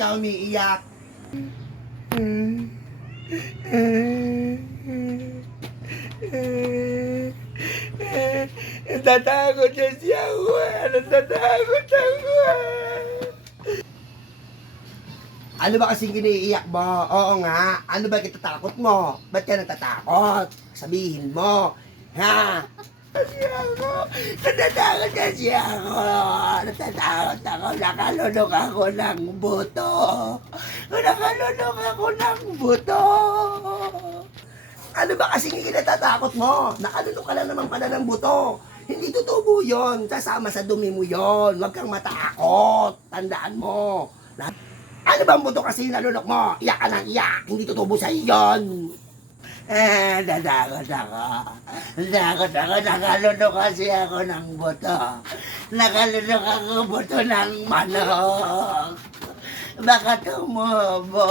ka umiiyak? Natatakot kasi ako. Natatakot ako. Ano ba kasing iniiyak mo? Oo nga. Ano ba kitatakot mo? Ba't ka natatakot? Sabihin mo. Ha? Kasi ako. Natatakot kasi ako. Natatakot ako. Nakalunok ako ng buto. Nakalunok ako ng buto. Ano ba kasing kinatatakot mo? Nakalunok ka lang naman pala ng buto. Hindi tutubo yun. Sasama sa dumi mo yun. Huwag kang matakot. Tandaan mo. Ano bang buto kasi nalunok mo? Iyak ka ng iyak. Hindi tutubo sa iyon. Natakot ako. Natakot ako. Nakalunok kasi ako ng buto. Nakalunok ako buto ng manok. Baka tumubo.